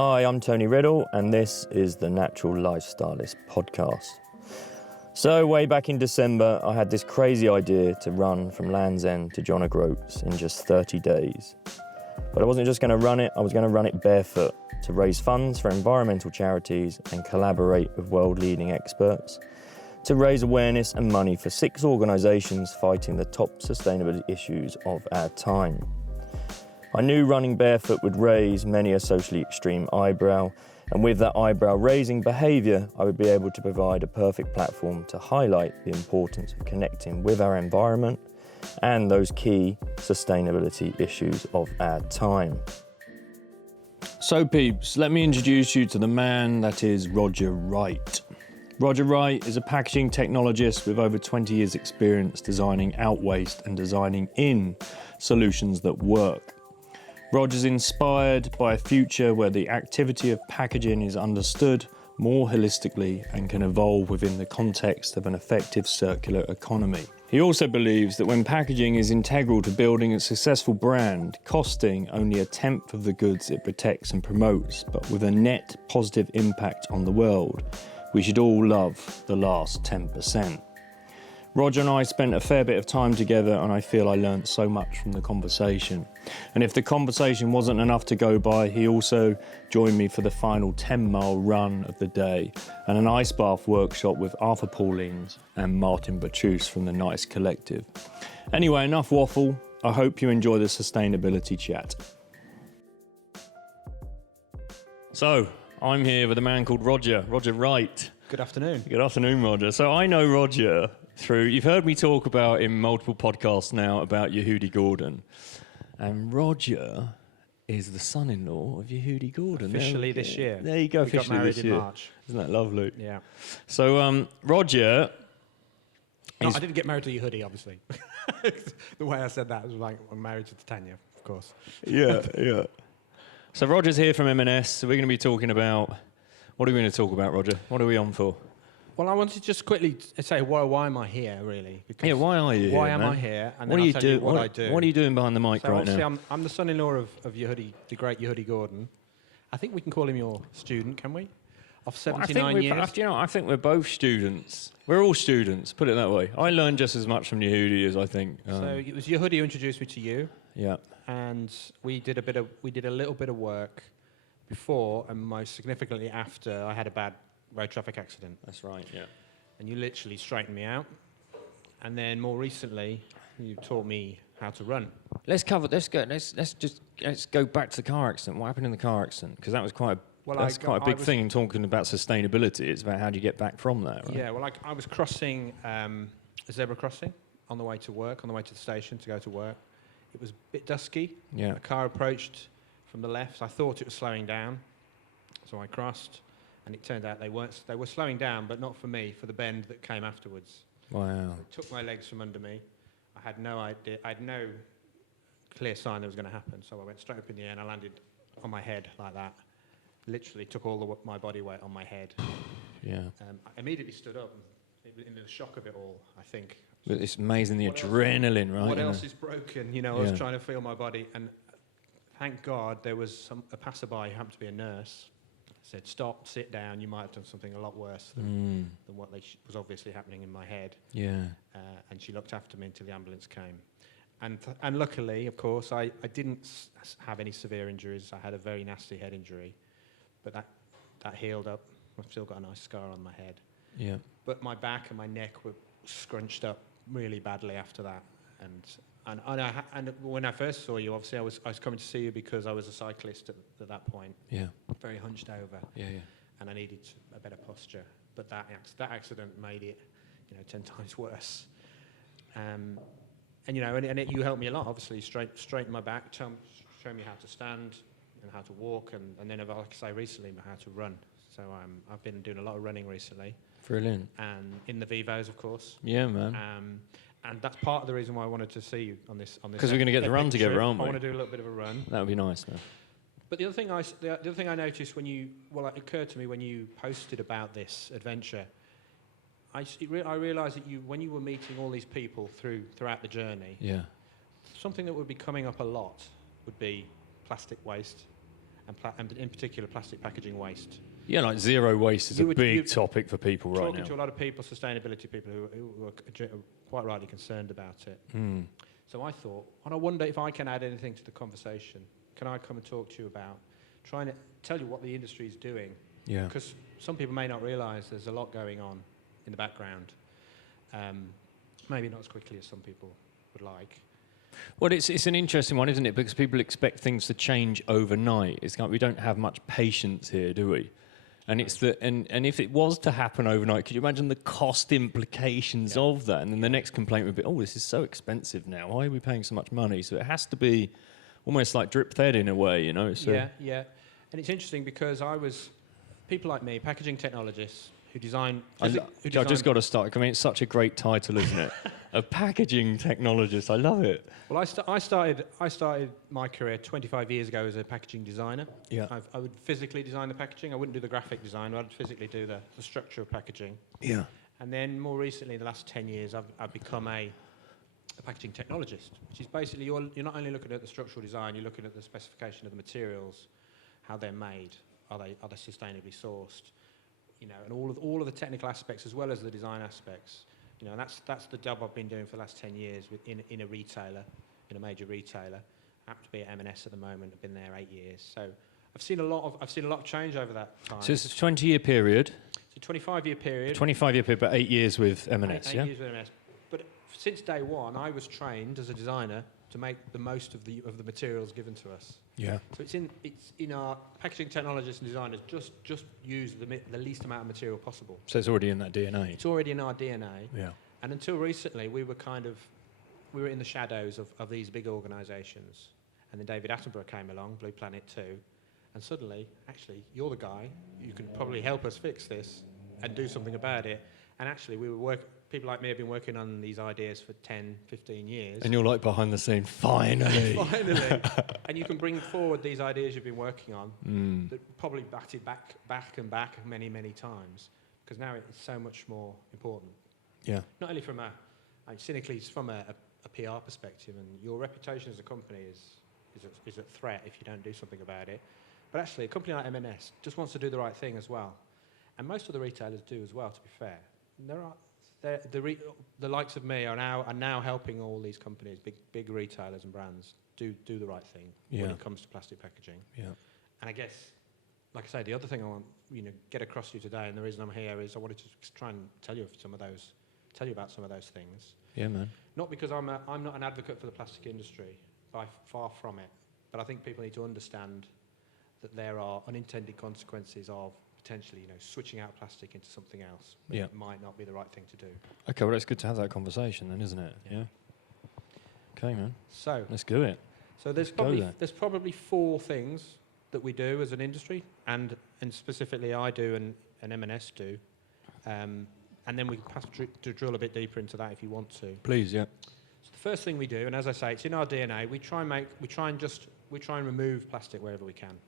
Hi, I'm Tony Riddle, and this is the Natural Lifestylist podcast. So way back in December, I had this crazy idea to run from Land's End to John O'Groats in just 30 days. But I wasn't just going to run it, I was going to run it barefoot to raise funds for environmental charities and collaborate with world-leading experts to raise awareness and money for 6 organisations fighting the top sustainability issues of our time. I knew running barefoot would raise many a socially extreme eyebrow, and with that eyebrow-raising behaviour, I would be able to provide a perfect platform to highlight the importance of connecting with our environment and those key sustainability issues of our time. So peeps, let me introduce you to the man that is Roger Wright. Roger Wright is a packaging technologist with over 20 years experience designing out waste and designing in solutions that work. Roger's inspired by a future where the activity of packaging is understood more holistically and can evolve within the context of an effective circular economy. He also believes that when packaging is integral to building a successful brand, costing only 1/10 of the goods it protects and promotes, but with a net positive impact on the world, we should all love the last 10%. Roger and I spent a fair bit of time together, and I feel I learnt so much from the conversation. And if the conversation wasn't enough to go by, he also joined me for the final 10-mile run of the day and an ice bath workshop with Artur Pailins and Martin Petrus from the Nice Collective. Anyway, enough waffle. I hope you enjoy the sustainability chat. So, I'm here with a man called Roger Wright. Good afternoon. Good afternoon, Roger. So I know Roger through, you've heard me talk about in multiple podcasts now about Yehudi Gordon. And Roger is the son-in-law of Yehudi Gordon. Officially this year. There you go, we officially got married this in year. March. Isn't that lovely? Yeah. So Roger... No, I didn't get married to Yehudi, obviously. The way I said that was like, I'm married to Tanya, of course. Yeah. So Roger's here from M&S, so we're going to be talking about... What are we going to talk about, Roger? What are we on for? Well, I wanted to just quickly say, why am I here, really? Because Why are you here, Why am man? I here? And What then are you I'll tell you doing? what I do. What are you doing behind the mic So right obviously, now? I'm the son-in-law of Yehudi, the great Yehudi Gordon. I think we can call him your student, can we? Of 79 years. I think we're both students. We're all students, put it that way. I learned just as much from Yehudi as I think. So it was Yehudi who introduced me to you. Yeah. And we did a little bit of work before, and most significantly after I had a bad road traffic accident. That's right, yeah. And you literally straightened me out. And then more recently, you taught me how to run. Let's go back to the car accident. What happened in the car accident? Because that was quite a big thing in talking about sustainability. It's about how do you get back from that, right? Yeah, well, I was crossing a zebra crossing on the way to work, on the way to the station to go to work. It was a bit dusky. Yeah. A car approached from the left. I thought it was slowing down, so I crossed. And it turned out they were slowing down, but not for me, for the bend that came afterwards. Wow. It took my legs from under me. I had no idea, I had no clear sign that was going to happen. So I went straight up in the air and I landed on my head like that. Literally took all my body weight on my head. Yeah. I immediately stood up in the shock of it all, I think. It's amazing, the adrenaline, right? What else is broken? You know, I was trying to feel my body. And thank God there was a passerby who happened to be a nurse. Said, stop, sit down, you might have done something a lot worse than what was obviously happening in my head. Yeah. And she looked after me until the ambulance came. And luckily, of course, I didn't have any severe injuries. I had a very nasty head injury, but that healed up. I've still got a nice scar on my head. Yeah. But my back and my neck were scrunched up really badly after that. And when I first saw you, obviously I was coming to see you because I was a cyclist at that point. Yeah. Very hunched over. Yeah. And I needed a better posture. But that accident made it, 10 times worse. And you helped me a lot. Obviously, straighten my back, show me how to stand and how to walk, and then, like I say, recently how to run. So I've been doing a lot of running recently. Brilliant. And in the Vivos, of course. Yeah, man. And that's part of the reason why I wanted to see you on this. Because we're going to get the run together, aren't we? I want to do a little bit of a run. That would be nice, man. But the other thing I noticed it occurred to me when you posted about this adventure, I realised that when you were meeting all these people throughout the journey, yeah, something that would be coming up a lot would be plastic waste and in particular plastic packaging waste. Yeah, like zero waste is a big topic for people right now. Talking to a lot of people, sustainability people who are quite rightly concerned about it. So I thought, and I wonder if I can add anything to the conversation. Can I come and talk to you about trying to tell you what the industry is doing? Yeah. Because some people may not realise there's a lot going on in the background. Maybe not as quickly as some people would like. Well, it's an interesting one, isn't it? Because people expect things to change overnight. It's like we don't have much patience here, do we? And it's and if it was to happen overnight, could you imagine the cost implications of that? And then the next complaint would be, oh, this is so expensive now. Why are we paying so much money? So it has to be almost like drip fed in a way, you know? So Yeah. And it's interesting because people like me, packaging technologists, who design... I've just got to start. I mean, it's such a great title, isn't it? A packaging technologist. I love it. Well, I started my career 25 years ago as a packaging designer. Yeah. I would physically design the packaging. I wouldn't do the graphic design. I'd physically do the structure of packaging. Yeah. And then more recently, the last 10 years, I've become a packaging technologist, which is basically you're not only looking at the structural design, you're looking at the specification of the materials, how they're made, are they sustainably sourced, you know, and all of the technical aspects as well as the design aspects. You know, and that's the job I've been doing for the last 10 years in a retailer, in a major retailer. I happen to be at M&S at the moment. I've been there 8 years, so I've seen a lot of change over that time. So it's a 20-year period. It's a 25-year period. 25-year period, but 8 years with M&S, Eight years with M&S. But since day one, I was trained as a designer to make the most of the materials given to us. Yeah. So it's in our packaging technologists and designers just use the least amount of material possible. So it's already in that DNA. It's already in our DNA. Yeah. And until recently, we were in the shadows of these big organisations. And then David Attenborough came along, Blue Planet 2, and suddenly, actually, you're the guy. You can probably help us fix this and do something about it. And actually, people like me have been working on these ideas for 10, 15 years. And you're like behind the scene, finally. Finally. And you can bring forward these ideas you've been working on that probably batted back and back many, many times, because now it's so much more important. Yeah. Not only cynically, it's from a PR perspective, and your reputation as a company is at threat if you don't do something about it. But actually, a company like M&S just wants to do the right thing as well. And most of the retailers do as well, to be fair. The likes of me are now helping all these companies, big retailers and brands, do the right thing when it comes to plastic packaging. Yeah. And I guess, like I say, the other thing I want get across to you today, and the reason I'm here is I wanted to try and tell you about some of those things. Yeah, man. Not because I'm not an advocate for the plastic industry, far from it, but I think people need to understand that there are unintended consequences of potentially, switching out plastic into something else. It might not be the right thing to do. Okay, well, it's good to have that conversation then, isn't it? Yeah. Okay, man. So let's do it. So there's probably 4 things that we do as an industry, and specifically I do and M&S do, and then we can pass to drill a bit deeper into that if you want to. Please, yeah. So the first thing we do, and as I say, it's in our DNA. We try and remove plastic wherever we can.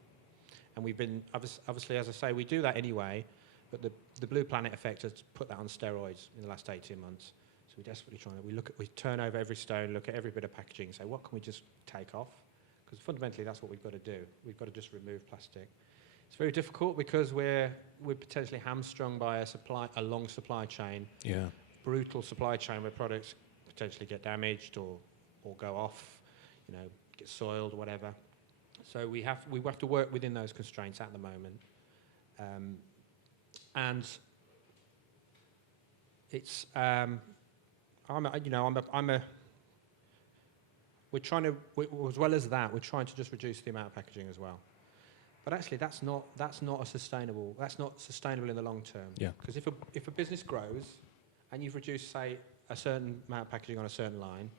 And we've been, obviously, as I say, we do that anyway, but the Blue Planet effect has put that on steroids in the last 18 months. So we're desperately trying to, we turn over every stone, look at every bit of packaging and say, what can we just take off? Because fundamentally, that's what we've got to do. We've got to just remove plastic. It's very difficult because we're potentially hamstrung by a long supply chain, brutal supply chain where products potentially get damaged or go off, get soiled or whatever. So we have to work within those constraints at the moment, and it's we're trying to, as well as that, we're trying to just reduce the amount of packaging as well. But actually, that's not sustainable in the long term. Yeah. Because if a business grows and you've reduced, say, a certain amount of packaging on a certain line,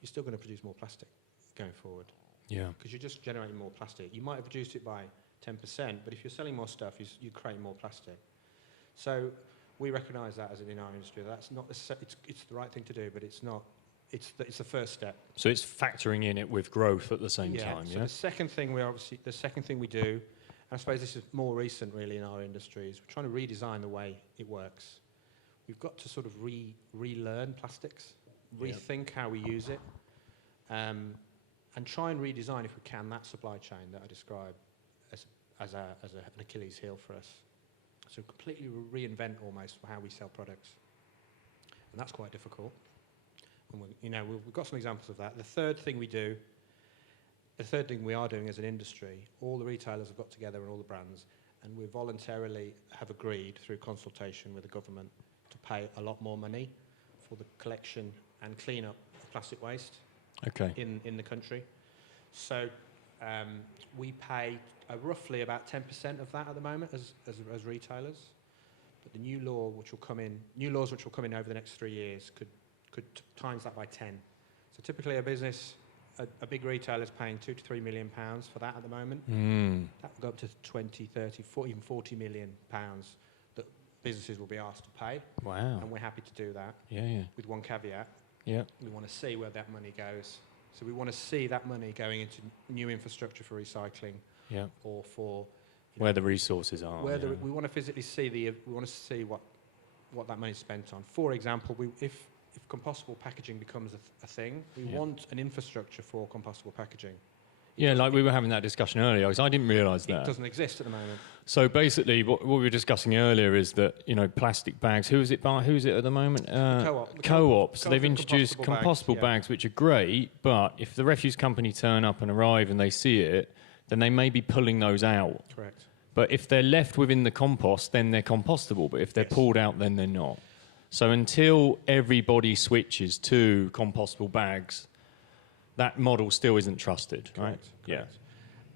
you're still going to produce more plastic going forward. Yeah. Because you're just generating more plastic. You might have reduced it by 10%, but if you're selling more stuff, you create more plastic. So we recognise that in our industry. That's not it's the right thing to do, but it's not. It's the first step. So it's factoring in it with growth at the same time. So the second thing we do, and I suppose this is more recent really in our industry, is we're trying to redesign the way it works. We've got to sort of relearn plastics, rethink how we use it, and try and redesign, if we can, that supply chain that I described as as an Achilles heel for us. So completely reinvent almost how we sell products. And that's quite difficult. And we've got some examples of that. The third thing we are doing as an industry, all the retailers have got together and all the brands, and we voluntarily have agreed through consultation with the government to pay a lot more money for the collection and clean-up of plastic waste in the country. So we pay roughly about 10% of that at the moment as retailers. But the new laws which will come in over the next 3 years could times that by 10. So typically a big retailer is paying £2 to £3 million for that at the moment. That will go up to 20, 30, 40, even £40 million that businesses will be asked to pay. Wow. And we're happy to do that. Yeah. With one caveat. Yeah. We want to see where that money goes. So we want to see that money going into new infrastructure for recycling. Yeah. Or for where the resources are. We want to physically see what that money is spent on. For example, if compostable packaging becomes a thing, we want an infrastructure for compostable packaging. Like we were having that discussion earlier, because I didn't realise that. It doesn't exist at the moment. So basically, what we were discussing earlier is that, plastic bags, who's it at the moment? Co-op. Co-op. So they've introduced compostable bags, which are great, but if the refuse company turn up and arrive and they see it, then they may be pulling those out. Correct. But if they're left within the compost, then they're compostable. But if they're pulled out, then they're not. So until everybody switches to compostable bags, that model still isn't trusted, right? Correct. Yeah.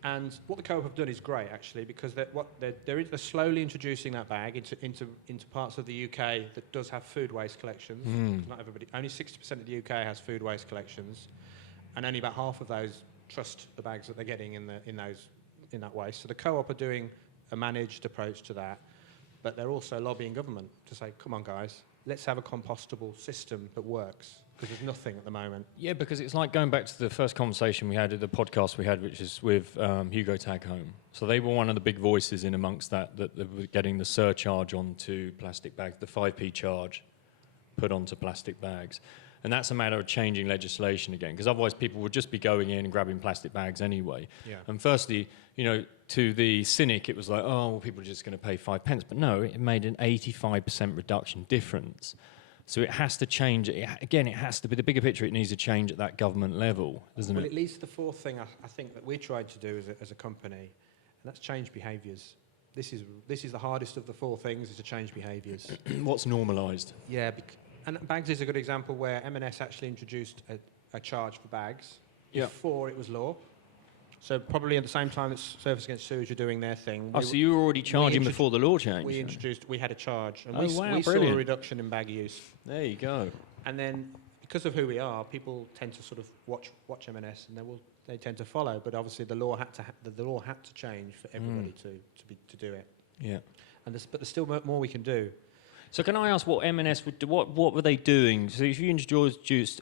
And what the Co-op have done is great, actually, because they're slowly introducing that bag into parts of the UK that does have food waste collections. Not everybody. Only 60% of the UK has food waste collections, and only about half of those trust the bags that they're getting in that waste. So the Co-op are doing a managed approach to that, but they're also lobbying government to say, come on, guys, let's have a compostable system that works. Because there's nothing at the moment. Yeah, because it's like going back to the first conversation we had at the podcast we had, which is with Hugo Taghome. So they were one of the big voices in amongst that they were getting the surcharge onto plastic bags, the 5p charge put onto plastic bags. And that's a matter of changing legislation again, because otherwise people would just be going in and grabbing plastic bags anyway. Yeah. And firstly, to the cynic, it was like, oh, well, people are just going to pay 5 pence. But no, it made an 85% reduction difference. So it has to change. Again, it has to be the bigger picture. It needs to change at that government level, doesn't it? Well, it leads to the fourth thing I think that we're trying to do as a company, and that's change behaviours. This is the hardest of the four things, is to change behaviours. What's normalised? Yeah, and bags is a good example where M&S actually introduced a charge for bags before it was law. So probably at the same time that Service Against Sewage were doing their thing. So you were already charging before the law changed? We had a charge, and we saw a reduction in bag use. There you go. And then, because of who we are, people tend to sort of watch M&S, and they tend to follow. But obviously, the law had to change for everybody to do it. Yeah. But there's still more we can do. So can I ask what M&S would do? What were they doing? So if you introduced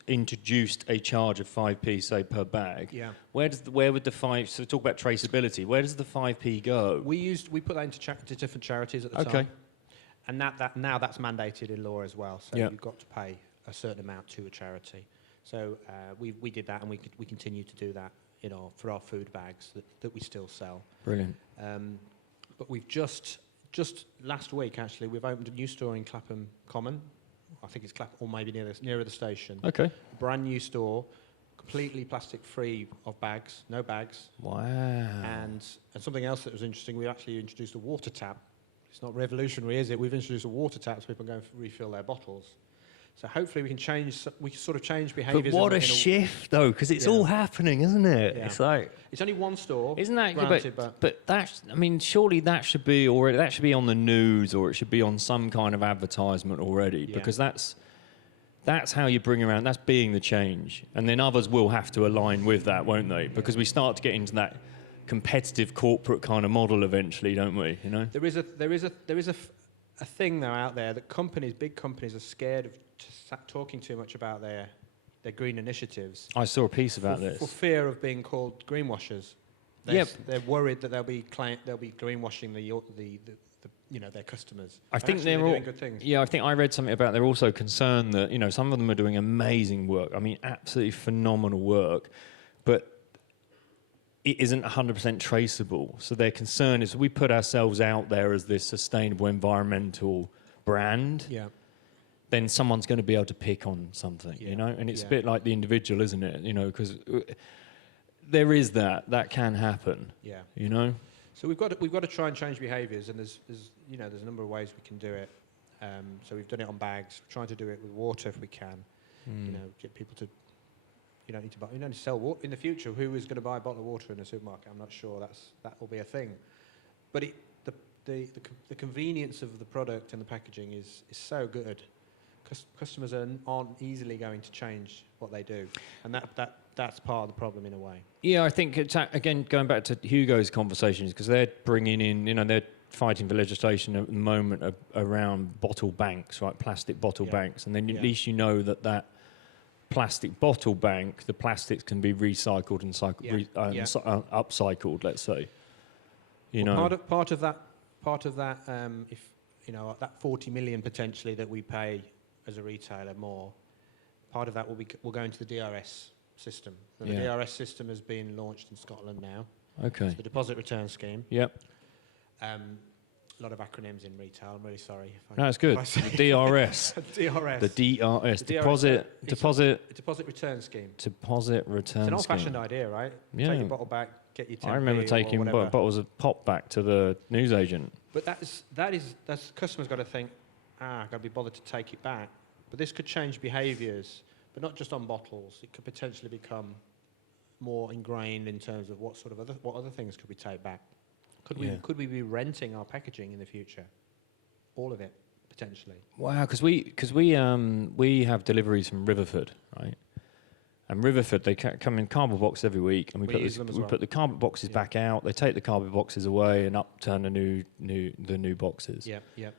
a charge of 5p, say, per bag, where would the 5? So talk about traceability. Where does the 5p go? We put that into different charities at the time, and now that's mandated in law as well. So you've got to pay a certain amount to a charity. So we did that, and we continue to do that for our food bags that we still sell. Brilliant. But we've just last week, actually, we've opened a new store in Clapham Common. I think it's Clapham, or maybe nearer the station. Okay. A brand new store, completely plastic-free of bags, no bags. Wow. And something else that was interesting, we actually introduced a water tap. It's not revolutionary, is it? We've introduced a water tap so people can go and refill their bottles. So hopefully we can sort of change behaviours. But what a shift, though, because it's all happening, isn't it? Yeah. It's like... It's only one store. Isn't that... Granted, but that's... I mean, surely that should be on the news, or it should be on some kind of advertisement already, because that's how you bring around... That's being the change. And then others will have to align with that, won't they? Because we start to get into that competitive corporate kind of model eventually, don't we? There is a thing though out there that big companies are scared of talking too much about their green initiatives. I saw a piece about this. For fear of being called greenwashers. They're worried that they'll be greenwashing their customers. I think they're doing good things. Yeah, I think I read something about they're also concerned that some of them are doing amazing work. I mean, absolutely phenomenal work, but it isn't 100% traceable. So their concern is we put ourselves out there as this sustainable environmental brand, Yeah. then someone's going to be able to pick on something, you know? And it's a bit like the individual, isn't it? You know, because there is that can happen. Yeah. You know? So we've got to try and change behaviours, and there's a number of ways we can do it. So we've done it on bags. We're trying to do it with water if we can. You know, get people to. You don't need to buy. You don't need to sell water in the future. Who is going to buy a bottle of water in a supermarket? I'm not sure. That will be a thing. But the convenience of the product and the packaging is so good. Customers aren't easily going to change what they do, and that's part of the problem in a way. Yeah, I think it's again going back to Hugo's conversations, because they're bringing in, you know, they're fighting for legislation at the moment around bottle banks, right? Plastic bottle banks, and then at least you know that plastic bottle bank, the plastics can be recycled and upcycled. Let's say, part of that, if you know that 40 million potentially that we pay as a retailer more, part of that will go into the DRS system. And the DRS system has been launched in Scotland now. Okay. It's the deposit return scheme. Yep. A lot of acronyms in retail. I'm really sorry. No, it's good. The DRS. DRS. The DRS. Deposit return scheme. Deposit return. It's an old-fashioned idea, right? Yeah. Take your bottle back, get your 10p. I remember taking bottles of pop back to the newsagent. But that's customers got to think, got to be bothered to take it back. But this could change behaviours, but not just on bottles. It could potentially become more ingrained in terms of what other things could we take back. Could we be renting our packaging in the future? All of it, potentially. Wow, because we have deliveries from Riverford, right? And Riverford, they come in cardboard boxes every week, and we put the cardboard boxes back out. They take the cardboard boxes away and upturn the new boxes. Yeah, yeah.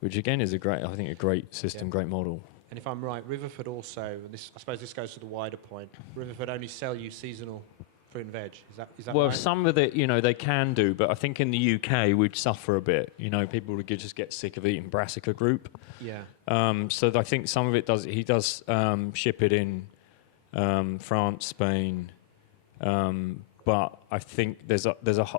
Which again is a great system, great model. And if I'm right, Riverford also, and I suppose this goes to the wider point. Riverford only sell you seasonal fruit and veg. Is that well, right? some of it, they can do, but I think in the UK we'd suffer a bit. People would just get sick of eating Brassica group. Yeah. So I think some of it does. He does ship it in France, Spain, but I think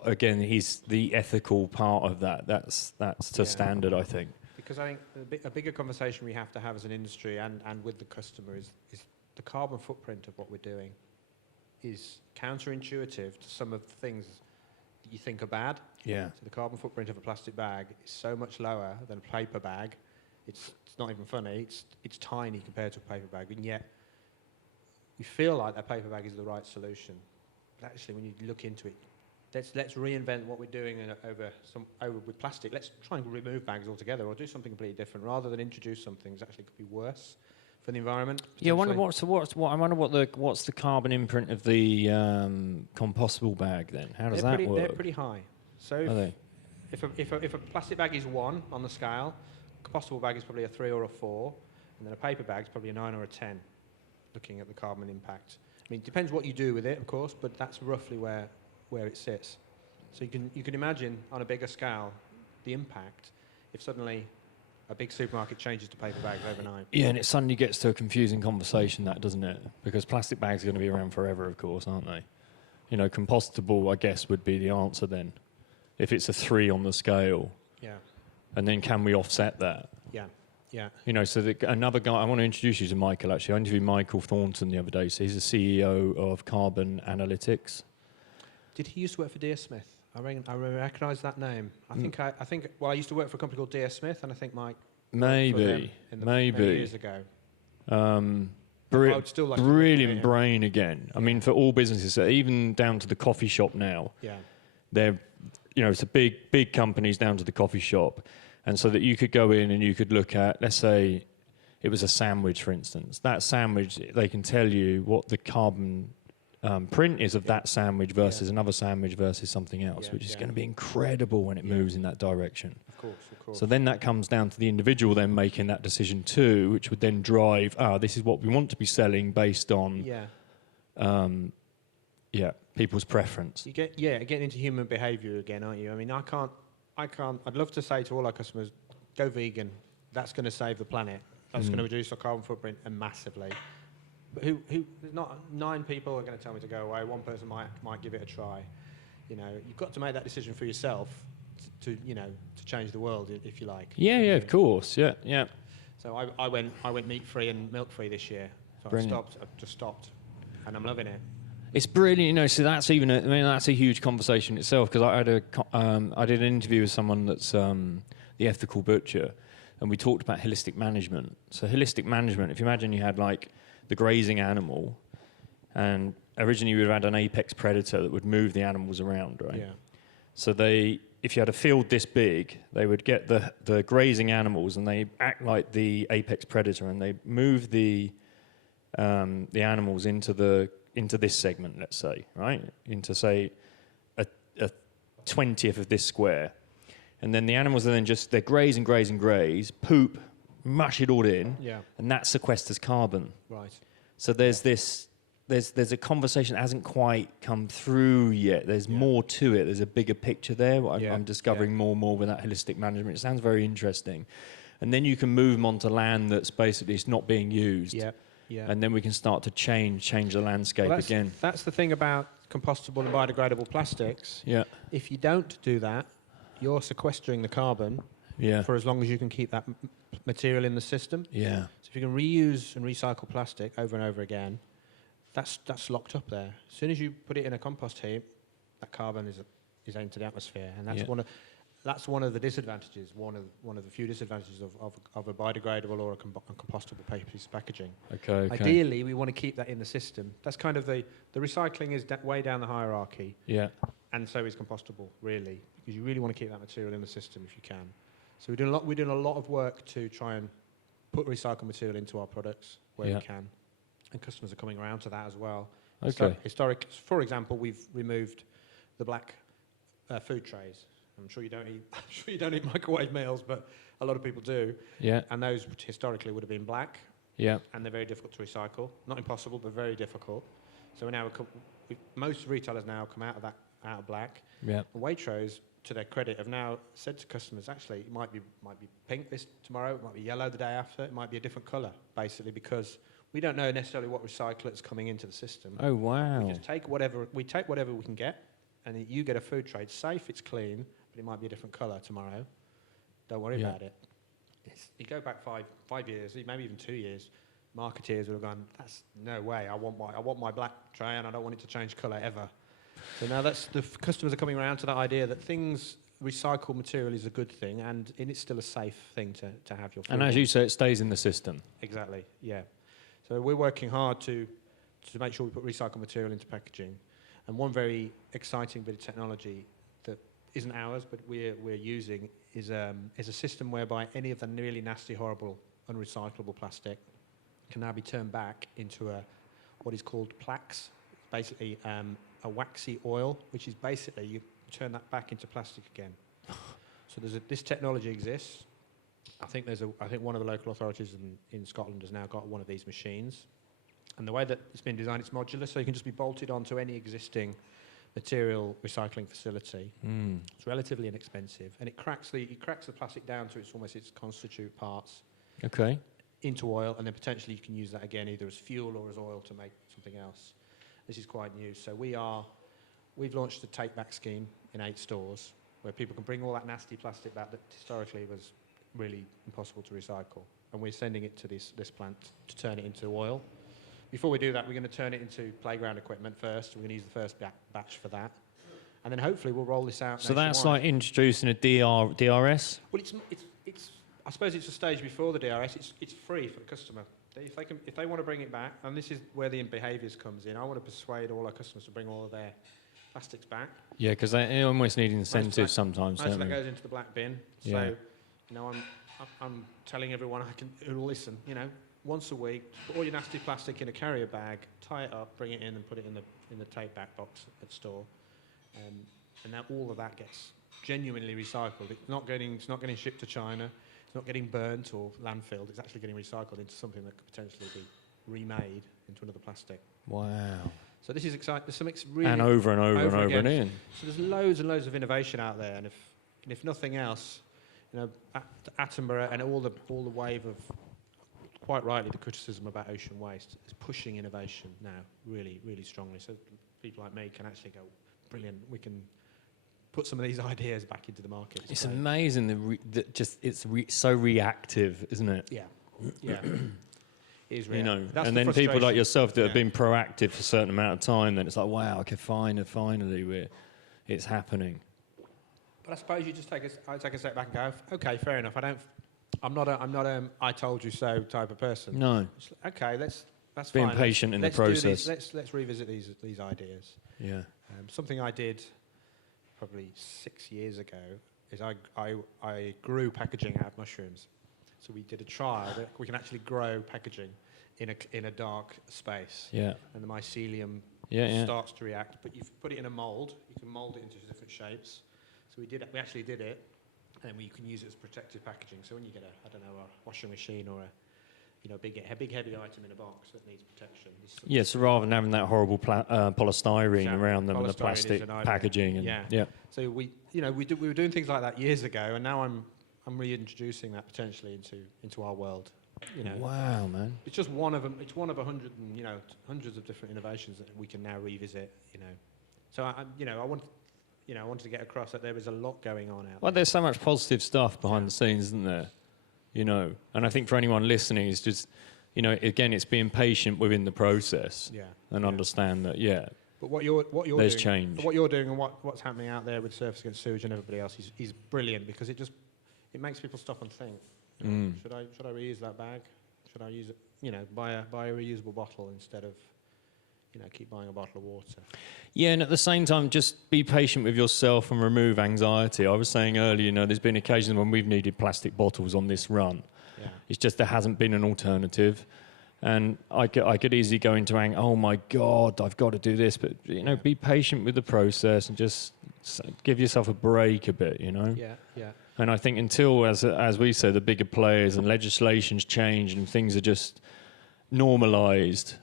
again he's the ethical part of that. That's to standard, I think. Because I think a bigger conversation we have to have as an industry and with the customer is the carbon footprint of what we're doing is counterintuitive to some of the things that you think are bad. Yeah. So the carbon footprint of a plastic bag is so much lower than a paper bag. It's not even funny. It's tiny compared to a paper bag, and yet we feel like that paper bag is the right solution. But actually, when you look into it, let's reinvent what we're doing over with plastic. Let's try and remove bags altogether, or do something completely different, rather than introduce something that actually could be worse for the environment. Yeah, I wonder what's the carbon imprint of the compostable bag then? How does that work? They're pretty high. So if a plastic bag is 1 on the scale, a compostable bag is probably a 3 or a 4, and then a paper bag is probably a 9 or a 10. Looking at the carbon impact, I mean, it depends what you do with it, of course, but that's roughly where it sits. So you can imagine on a bigger scale the impact if suddenly a big supermarket changes to paper bags overnight. Yeah, and it suddenly gets to a confusing conversation, doesn't it? Because plastic bags are going to be around forever, of course, aren't they? Compostable, I guess, would be the answer then, if it's a 3 on the scale. Yeah. And then can we offset that? Yeah. Yeah. So another guy, I want to introduce you to Michael, actually. I interviewed Michael Thornton the other day. So he's the CEO of Carbon Analytics. Did he used to work for DS Smith? I recognise that name. I think. Well, I used to work for a company called DS Smith, and I think Mike. Maybe. Many years ago. Brilliant brain again. I mean, for all businesses, even down to the coffee shop now. Yeah. They're, it's a big companies down to the coffee shop, and so that you could go in and you could look at, let's say, it was a sandwich, for instance. That sandwich, they can tell you what the carbon print is of that sandwich versus another sandwich versus something else, which is going to be incredible when it moves in that direction. Of course. So then that comes down to the individual then making that decision too, which would then drive, this is what we want to be selling based on people's preference. You getting into human behaviour again, aren't you? I mean, I can't, I'd love to say to all our customers, go vegan. That's going to save the planet. That's going to reduce our carbon footprint massively. But there's not 9 people are going to tell me to go away. One person might give it a try. You know, you've got to make that decision for yourself to change the world, if you like. Yeah, of course. Yeah, yeah. So I went meat-free and milk-free this year. So I've just stopped, and I'm loving it. It's brilliant, you know. So that's that's a huge conversation itself, because I did an interview with someone that's the ethical butcher, and we talked about holistic management. So holistic management, if you imagine you had like the grazing animal, and originally you would have had an apex predator that would move the animals around, right? Yeah. So if you had a field this big, they would get the grazing animals, and they act like the apex predator, and they move the animals into this segment, let's say, right? Into, say, a 20th of this square. And then the animals are then they're graze, poop, mush it all in, and that sequesters carbon. Right. So there's a conversation that hasn't quite come through yet. There's more to it. There's a bigger picture there. I'm discovering more and more with that holistic management. It sounds very interesting. And then you can move them onto land that's basically it's not being used. Yeah. Yeah. And then we can start to change the landscape again. That's the thing about compostable and biodegradable plastics. Yeah. If you don't do that, you're sequestering the carbon for as long as you can keep that material in the system. Yeah. So if you can reuse and recycle plastic over and over again, that's locked up there. As soon as you put it in a compost heap, that carbon is into the atmosphere, and that's one of the disadvantages. One of the few disadvantages of a biodegradable or a compostable piece of packaging. Okay. Ideally, we want to keep that in the system. That's kind of the recycling is way down the hierarchy. Yeah. And so is compostable, really, because you really want to keep that material in the system if you can. So we're doing a lot of work to try and put recycled material into our products where we can, and customers are coming around to that as well. Okay. For example, we've removed the black food trays. I'm sure you don't eat microwave meals, but a lot of people do. Yeah. And those historically would have been black. Yeah. And they're very difficult to recycle. Not impossible, but very difficult. So most retailers now come out of black. Yeah. And Waitrose, to their credit, have now said to customers, actually, it might be pink this tomorrow, it might be yellow the day after, it might be a different colour, basically, because we don't know necessarily what recyclate's coming into the system. Oh, wow. We just take whatever we can get, and you get a food tray. It's safe, it's clean, but it might be a different colour tomorrow. Don't worry about it. You go back five years, maybe even 2 years, marketeers would have gone, that's no way, I want my black tray and I don't want it to change colour ever. So now customers are coming around to that idea that recycled material is a good thing, and it's still a safe thing to have your food. And as you say, it stays in the system. Exactly, yeah. So we're working hard to make sure we put recycled material into packaging. And one very exciting bit of technology that isn't ours, but we're using is a system whereby any of the really nasty, horrible, unrecyclable plastic can now be turned back into what is called plaques. Basically, a waxy oil, which is basically you turn that back into plastic again. So this technology exists. I think one of the local authorities in Scotland has now got one of these machines. And the way that it's been designed, it's modular, so you can just be bolted onto any existing material recycling facility. It's relatively inexpensive, and it cracks the plastic down to its constituent parts. Okay. Into oil, and then potentially you can use that again either as fuel or as oil to make something else. This is quite new. So we've launched a take-back scheme in 8 stores where people can bring all that nasty plastic back that historically was really impossible to recycle. And we're sending it to this plant to turn it into oil. Before we do that, we're going to turn it into playground equipment first. We're going to use the first batch for that. And then hopefully we'll roll this out. So that's like introducing a DRS? Well, it's I suppose it's a stage before the DRS. It's free for the customer. If they want to bring it back, and this is where the behaviours comes in, I want to persuade all our customers to bring all of their plastics back. Yeah, because they almost need incentives sometimes. Most of that goes into the black bin. So, I'm telling everyone who will listen, once a week, put all your nasty plastic in a carrier bag, tie it up, bring it in, and put it in the take-back box at store, and now all of that gets genuinely recycled. It's not getting shipped to China. It's not getting burnt or landfilled. It's actually getting recycled into something that could potentially be remade into another plastic. Wow. So this is exciting. There's something really... And over and over and over again. again. So there's loads and loads of innovation out there, and if nothing else, Attenborough and all the wave of quite rightly, the criticism about ocean waste is pushing innovation now really, really strongly. So people like me can actually go, brilliant, we can put some of these ideas back into the market. It's amazing, so reactive, isn't it? Yeah, yeah. It is You know, that's and the then people like frustration. yourself that have been proactive for a certain amount of time, then it's like, wow, okay, finally, it's happening. But I suppose you just take a step back and go, okay, fair enough. I'm not a I told you so type of person. No. It's like, okay, that's Being fine. patient in the let's do process. let's revisit these ideas. Yeah. Something I did probably 6 years ago is I grew packaging out of mushrooms. So we did a trial that we can actually grow packaging in a dark space. Yeah. And the mycelium starts to react. But you put it in a mold. You can mold it into different shapes. So we actually did it, and you can use it as protective packaging. So when you get a washing machine or a big heavy item in a box that needs protection. Yeah, so rather than having that horrible polystyrene Exactly. around them and the Polystyrene plastic is an idea. packaging. And Yeah. So we were doing things like that years ago, and now I'm reintroducing that potentially into our world. You know. Wow, man. It's just one of them. It's one of 100, and hundreds of different innovations that we can now revisit. So I wanted to get across that there is a lot going on out Well, there. there's so much positive stuff behind the scenes, isn't there? And I think for anyone listening, it's just, again, it's being patient within the process and understand that, But what you're there's doing, change. What you're doing and what's happening out there with Surfers Against Sewage and everybody else is brilliant, because it makes people stop and think. Should I reuse that bag? Should I use it? Buy a reusable bottle instead of keep buying a bottle of water. Yeah, and at the same time, just be patient with yourself and remove anxiety. I was saying earlier, there's been occasions when we've needed plastic bottles on this run. Yeah. It's just there hasn't been an alternative. And I could easily go into oh my God, I've got to do this. But, be patient with the process and just give yourself a break a bit, Yeah, yeah. And I think until, as we say, the bigger players and legislations change and things are just normalised,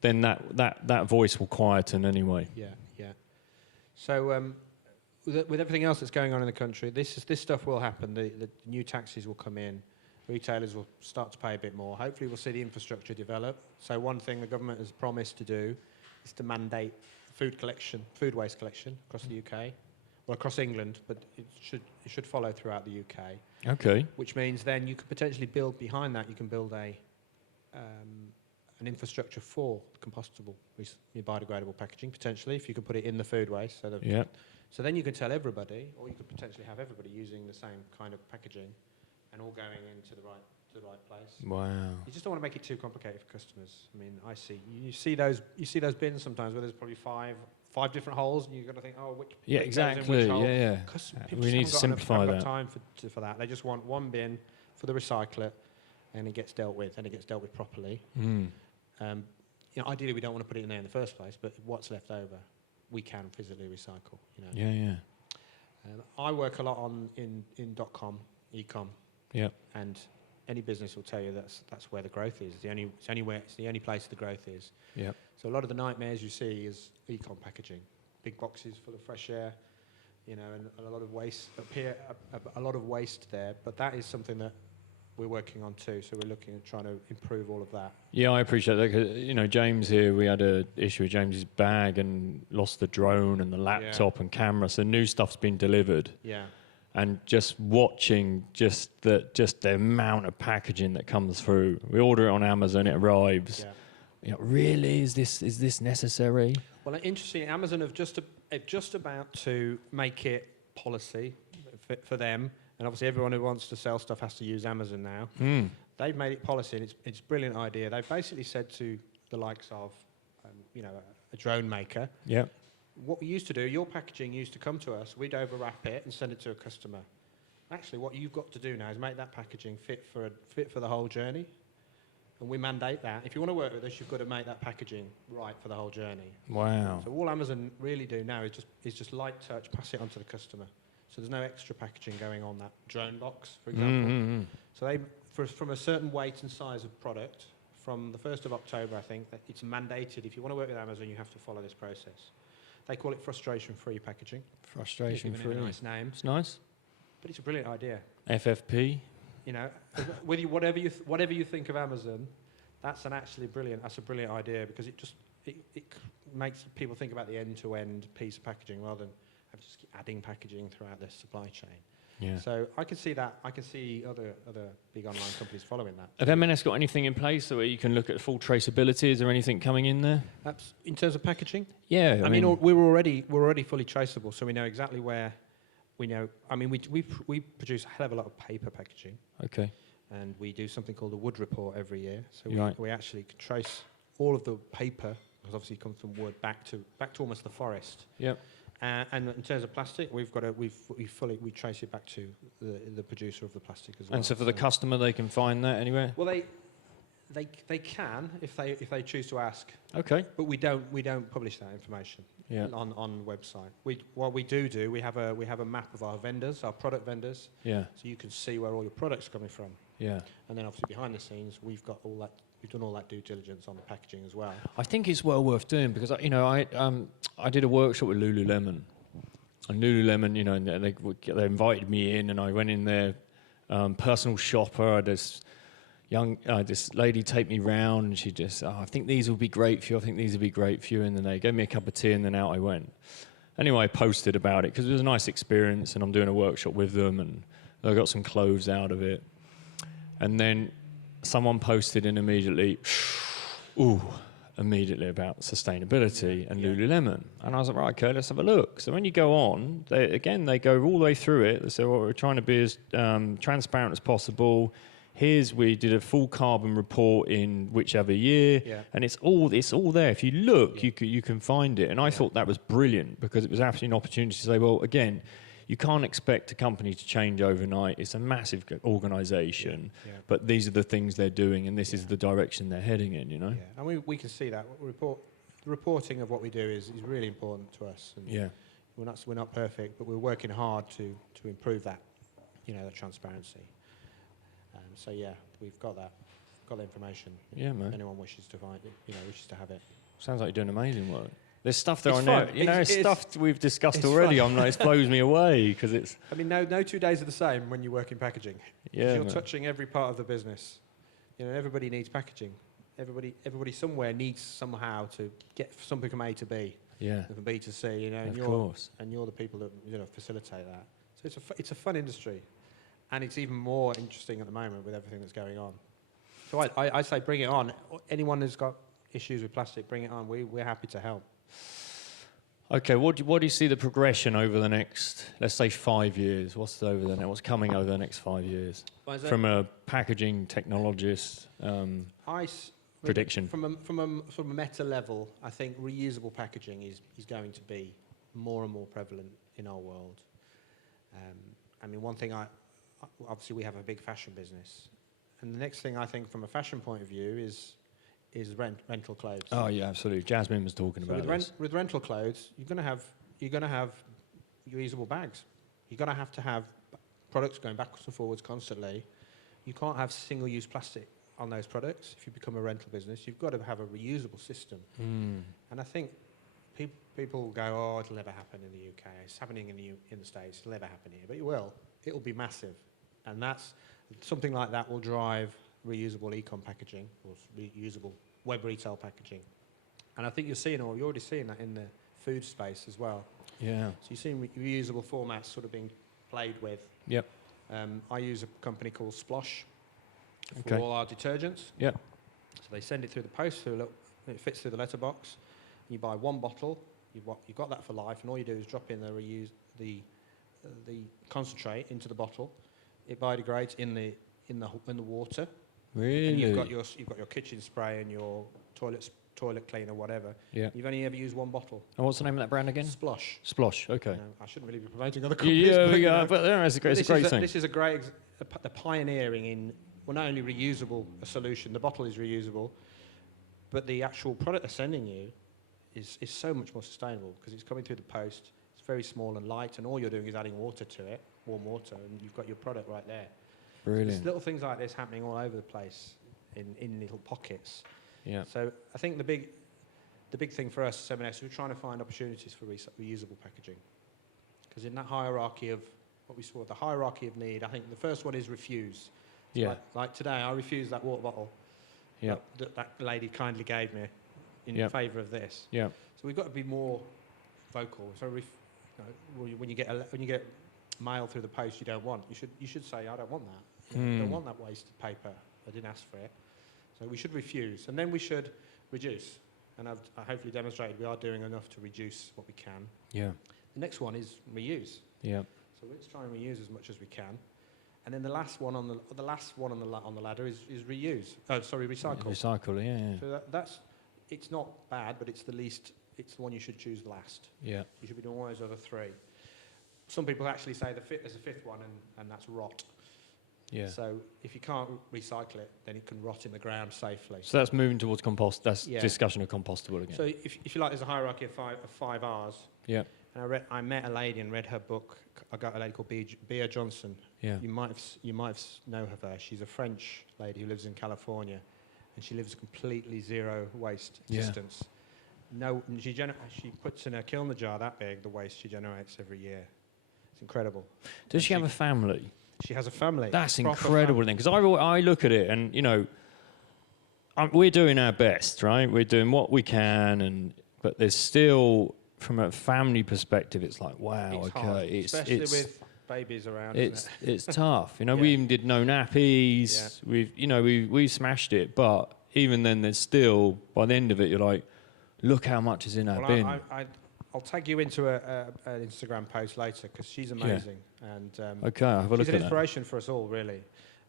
then that voice will quieten anyway. Yeah, yeah. So with everything else that's going on in the country, this stuff will happen. The new taxes will come in. Retailers will start to pay a bit more. Hopefully we'll see the infrastructure develop. So one thing the government has promised to do is to mandate food waste collection across the UK. Well, across England, but it should follow throughout the UK. Okay. Which means then you could potentially build behind that. You can build an infrastructure for compostable, biodegradable packaging potentially, if you could put it in the food waste. So then you can tell everybody, or you could potentially have everybody using the same kind of packaging, and all going into the right place. Wow. You just don't want to make it too complicated for customers. I mean, you see those bins sometimes where there's probably five different holes, and you've got to think, which Yeah, goes in exactly. which hole. Yeah. People We need just to haven't simplify got that. time for that. They just want one bin for the recycler, and it gets dealt with, and it gets dealt with properly. Ideally, we don't want to put it in there in the first place, but what's left over, we can physically recycle. Yeah. I work a lot in .com, e-com. Yeah. And any business will tell you that's where the growth is. It's the only place the growth is. Yeah. So a lot of the nightmares you see is e-com packaging, big boxes full of fresh air, and a lot of waste up here, a lot of waste there. But that is something that we're working on too. So we're looking at trying to improve all of that. Yeah, I appreciate that. 'Cause, James here, we had an issue with James's bag and lost the drone and the laptop and camera. So new stuff's been delivered. Yeah. And just watching just the amount of packaging that comes through. We order it on Amazon, it arrives. Yeah. Really, is this necessary? Well, interesting. Amazon have just about to make it policy for them, and obviously everyone who wants to sell stuff has to use Amazon now. They've made it policy, and it's a brilliant idea. They've basically said to the likes of, a drone maker. Yeah. What we used to do, your packaging used to come to us, we'd overwrap it and send it to a customer. Actually, what you've got to do now is make that packaging fit for the whole journey. And we mandate that. If you want to work with us, you've got to make that packaging right for the whole journey. Wow. So all Amazon really do now is just light touch, pass it on to the customer. So there's no extra packaging going on that drone box, for example. So from a certain weight and size of product, from the 1st of October, I think, that it's mandated. If you want to work with Amazon, you have to follow this process. They call it frustration-free packaging. Frustration-free. A nice name. It's nice. But it's a brilliant idea. FFP. You know, with you, whatever you think of Amazon, that's a brilliant idea, because it makes people think about the end-to-end piece of packaging rather than have to just keep adding packaging throughout their supply chain. Yeah. So I can see that. I can see other big online companies following that. Have M&S got anything in place so where you can look at full traceability? Is there anything coming in there? That's in terms of packaging. Yeah, I mean, we're already fully traceable, so we know exactly where. We know. I mean, we produce a hell of a lot of paper packaging. Okay. And we do something called a wood report every year. So Right. we actually can trace all of the paper, because obviously it comes from wood, back to almost the forest. Yep. And in terms of plastic, we trace it back to the producer of the plastic as well. And so for the customer, they can find that anywhere? Well, they can if they choose to ask. Okay. But we don't publish that information on the website. What we do we have a map of our vendors, our product vendors. Yeah. So you can see where all your products are coming from. Yeah. And then obviously behind the scenes, we've got all that. We've done all that due diligence on the packaging as well. I think it's well worth doing because I did a workshop with Lululemon, and Lululemon, and they invited me in, and I went in there, personal shopper. I had this lady take me round, and she just, I think these will be great for you. I think these will be great for you. And then they gave me a cup of tea, and then out I went. Anyway, I posted about it because it was a nice experience, and I'm doing a workshop with them, and I got some clothes out of it. And then someone posted in immediately about sustainability and Lululemon. And I was like, right, okay, let's have a look. So when you go on, they go all the way through it. They say, well, we're trying to be as transparent as possible. We did a full carbon report in whichever year, and it's all there. If you look, you can find it. And I thought that was brilliant because it was actually an opportunity to say, well, again, you can't expect a company to change overnight. It's a massive organisation, but these are the things they're doing, and this is the direction they're heading in. Yeah, and we can see that. The reporting of what we do is really important to us. And we're not perfect, but we're working hard to improve that, the transparency. So we've got the information. Yeah, man. If anyone wishes to find it, wishes to have it. Sounds like you're doing amazing work. There's stuff there it's on fun. there. It's stuff we've discussed already. It blows me away because it's. I mean, no 2 days are the same when you work in packaging. Yeah, you're touching every part of the business. Everybody needs packaging. Everybody somewhere needs somehow to get something from A to B. Yeah. From B to C. Of course. And you're the people that facilitate that. So it's a fun industry, and it's even more interesting at the moment with everything that's going on. So I say bring it on. Anyone who's got issues with plastic, bring it on. We're happy to help. Okay, what do you see the progression over the next, let's say, 5 years? What's coming over the next 5 years? From a packaging technologist prediction. From a meta level, I think reusable packaging is going to be more and more prevalent in our world. I mean, one thing obviously we have a big fashion business, and the next thing I think from a fashion point of view is rental clothes. Oh yeah, absolutely. Jasmine was talking about this. With rental clothes, you're going to have reusable bags. You're going to have products going backwards and forwards constantly. You can't have single-use plastic on those products. If you become a rental business, you've got to have a reusable system. And I think people go, oh, it'll never happen in the UK. It's happening in the States. It'll never happen here, but it will. It'll be massive, and that's something like that will drive reusable e-com packaging or reusable web retail packaging. And I think you're already seeing that in the food space as well. Yeah. So you're seeing reusable formats sort of being played with. Yep. I use a company called Splosh for all our detergents. Yep. So they send it through the post, it fits through the letterbox. You buy one bottle, you've got that for life, and all you do is drop in the concentrate into the bottle. It biodegrades in the water. Really? And you've got your kitchen spray and your toilet cleaner, whatever. Yeah. You've only ever used one bottle. And what's the name of that brand again? Splosh. Splosh. Okay. I shouldn't really be promoting other companies. But it's a great thing. This is a great the pioneering in not only reusable a solution. The bottle is reusable, but the actual product they're sending you is so much more sustainable because it's coming through the post. It's very small and light, and all you're doing is adding water to it, warm water, and you've got your product right there. Brilliant. There's little things like this happening all over the place in little pockets. Yeah. So I think the big thing for us at M&S, we're trying to find opportunities for reusable packaging. Because in that hierarchy of what we saw, the hierarchy of need, I think the first one is refuse. Yeah. Like today, I refused that water bottle Yeah. that lady kindly gave me in Yep. favour of this. Yeah. So we've got to be more vocal. So when you get mail through the post you don't want, you should say, I don't want that. I don't want that wasted paper. I didn't ask for it. So we should refuse, and then we should reduce. And I hopefully demonstrated we are doing enough to reduce what we can. Yeah. The next one is reuse. Yeah. So let's try and reuse as much as we can. And then the last one on the ladder is reuse. Oh, sorry, recycle. Recycle. Yeah. So that's it's not bad, but it's the least. It's the one you should choose last. Yeah. You should be doing all those other three. Some people actually say there's a fifth one, and that's rot. Yeah. So if you can't recycle it, then it can rot in the ground safely. So that's moving towards compost. That's discussion of compostable again. So if you like, there's a hierarchy of five R's. Yeah. And I met a lady and read her book. I got a lady called Bea Johnson. Yeah. You might know her there. She's a French lady who lives in California, and she lives completely zero waste existence. No, she puts in a kiln jar that big the waste she generates every year. It's incredible. Does she have a family? She has a family. That's incredible then, because I look at it and, you know, we're doing our best, right? We're doing what we can, but there's still, from a family perspective, it's like, wow, it's okay. hard, especially with babies around, it's isn't it? It's tough. You know, we even did no nappies. Yeah. We smashed it, but even then there's still, by the end of it, you're like, look how much is in our bin. I'll tag you into an Instagram post later because she's amazing. Yeah. And okay, I'll have a look at that. She's an inspiration for us all, really.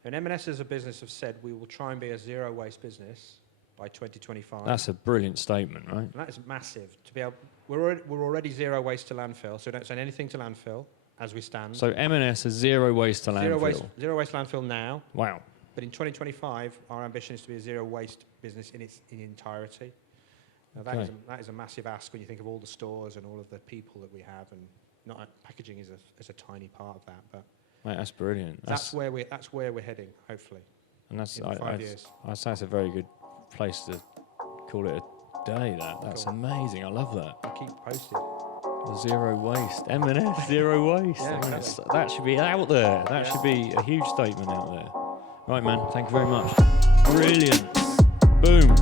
And M&S as a business have said we will try and be a zero waste business by 2025. That's a brilliant statement, right? And that is massive. To be able, we're already zero waste to landfill, so we don't send anything to landfill as we stand. So M&S is zero waste to landfill. Zero waste landfill now. Wow. But in 2025, our ambition is to be a zero waste business in entirety. Now that is a massive ask when you think of all the stores and all of the people that we have, and packaging is a tiny part of that. But mate, that's brilliant. That's where we're heading, hopefully. And that's in 5 years. I'd say it's a very good place to call it a day. That's cool. Amazing. I love that. I'll keep posted. Zero waste. M&S zero waste. Yeah, I mean, exactly. that should be out there. That should be a huge statement out there. Right, man. Thank you very much. Brilliant. Boom.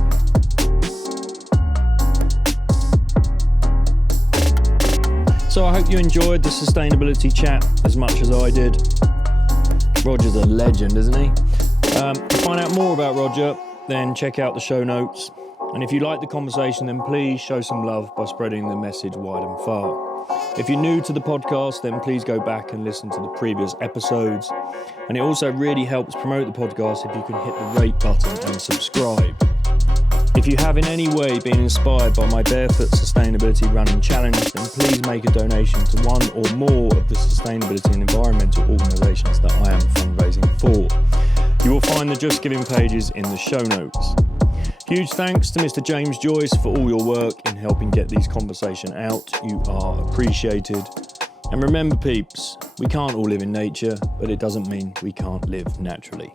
So I hope you enjoyed the sustainability chat as much as I did. Roger's a legend, isn't he? To find out more about Roger, then check out the show notes. And if you like the conversation, then please show some love by spreading the message wide and far. If you're new to the podcast, then please go back and listen to the previous episodes. And it also really helps promote the podcast if you can hit the rate button and subscribe. If you have in any way been inspired by my barefoot sustainability running challenge, then please make a donation to one or more of the sustainability and environmental organisations that I am fundraising for. You will find the Just Giving pages in the show notes. Huge thanks to Mr. James Joyce for all your work in helping get these conversations out. You are appreciated. And remember, peeps, we can't all live in nature, but it doesn't mean we can't live naturally.